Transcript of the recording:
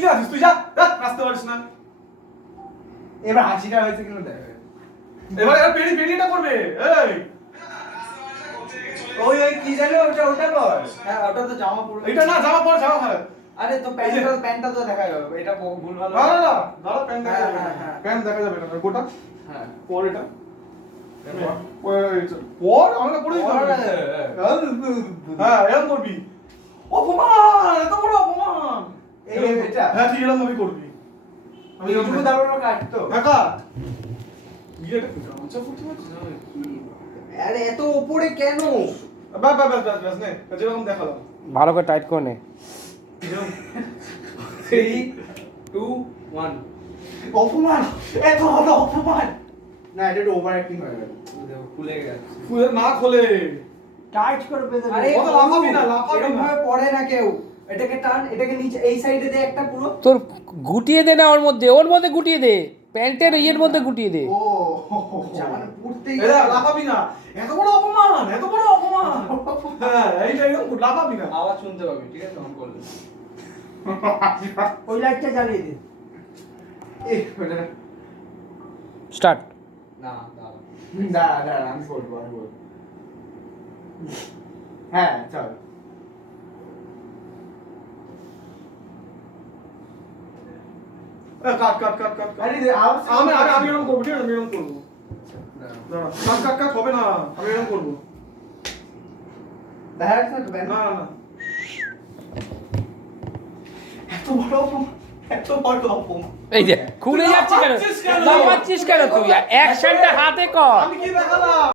কি আছিস তুই? যা যা, নাচতে পারিস না। এবার হাসিটা হয়েছে কিনা দেখ। এবার পেড়িটা করবে। এই ওই কি জানো ওটা কর। হ্যাঁ ওটা তো জামা পরে। এটা না, জামা পর জামা হয়। আরে তো প্যান্টটা তো দেখা যাবে, এটা ভুল ভালো। না না না, দাঁড়া, প্যান্ট দেখা যাবে। হ্যাঁ, হ্যাঁ। প্যান্ট দেখা যাবে না গোটা। হ্যাঁ পর এটা পর আমাকে পড়ে দিতে হবে। হ্যাঁ, এরকম করবি। অপমান, এত বড় অপমান। এই এটা হ্যাঁ ঠিক, এরকম ভাবে করবি। আমি এরকম এইটুকু তারপর কাটতো। ঢাকা ইয়েটা গামছা পড়তে পারছিস না? আরে এত উপরে কেন? বাস বাস বাস বাস বাস নে, যেরকম দেখালাম। ভালো করে টাইট করে নে। 3 2 1 অপমান, এত বড় অপমান। না এটা একটু ওভার অ্যাক্টিং হয়ে গেল। খুলে গেছে। ফুলে না খোলে। টাইট করে বেঁধে আরে কত লাফাবি না, লাফাবি এরকম না। ভাবে পড়ে না কেউ। এটাকে টান, এটাকে নিচে এই সাইডে দে একটা পুরো। তোর গুটিয়ে দে না ওর মধ্যে গুটিয়ে দে, প্যান্টের ইয়ের মধ্যে গুটিয়ে দে। ও জামাটা পড়তেই এরা লাফাবি না, এত বড় অপমান, এত বড় অপমান। হ্যাঁ এইটা এরকম লাফাবি না। আওয়াজ শুনতে পাবি, ঠিক আছে? অন করলে ওই লাইটটা জ্বালিয়ে দে। এই ওটা স্টার্ট। না দাঁড়া। দাঁড়া আমি বলবো। হ্যাঁ চল। কাট কাট কাট কাট কাট। আরে আওয়াজ আমি এরকম করবো, ঠিক আছে? আমি এরকম করবো। দাঁড়া, কাট কাট কাট হবে না, আমি এরকম করবো। দেখা যাচ্ছে না তো ব্যান? না না না, এত বড় অপমান, এত বড় অপমান। এই যে খুলে যাচ্ছে কেন? লাফাচ্ছিস কেন? লাফাচ্ছিস কেন তুই? অ্যাকশনটা হাতে কর। আমি কি দেখালাম?